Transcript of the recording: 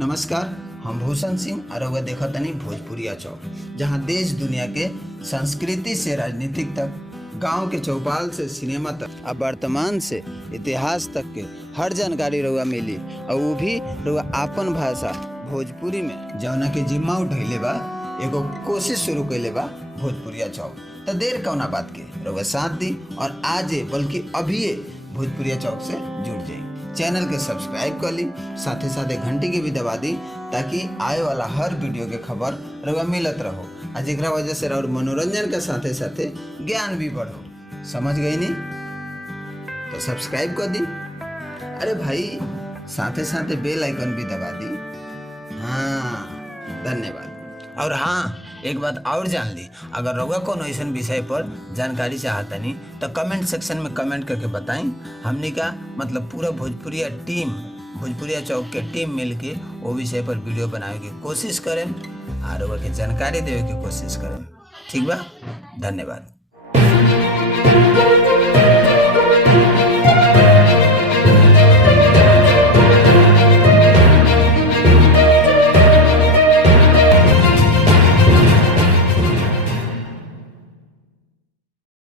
नमस्कार, हम भूषण सिंह और देखा तनी भोजपुरिया चौक, जहां देश दुनिया के संस्कृति से राजनीतिक तक, गांव के चौपाल से सिनेमा तक और वर्तमान से इतिहास तक के हर जानकारी रउआ मिली। और वो भी रउआ आपन भाषा भोजपुरी में, जौना के जिम्मा उठैले बा, एगो कोशिश शुरू कैले बा भोजपुरिया चौक। तो देर कौना बात के, रउआ साथ दी और आजे बल्कि अभी भोजपुरिया चौक से जुड़ जाए। चैनल के सब्सक्राइब कर ली, साथे साथे घंटी के भी दबा दी, ताकि आए वाला हर वीडियो के खबर रउआ मिलत रहो। आज एक वजह से और मनोरंजन के साथे साथे ज्ञान भी बढ़ो। समझ गई नी? तो सब्सक्राइब कर दी। अरे भाई, साथे साथे बेल आइकन भी दबा दी। हाँ, धन्यवाद। और हाँ, एक बात और जान ली, अगर रउआ कोनो ऐसा विषय पर जानकारी चाहतनी तो कमेंट सेक्शन में कमेंट करके बताएं। हमने का मतलब पूरा भोजपुरिया टीम, भोजपुरिया चौक के टीम मिलके वो विषय पर वीडियो बनावे की कोशिश करें और रउआ के जानकारी देवे की कोशिश करें। ठीक बा? धन्यवाद।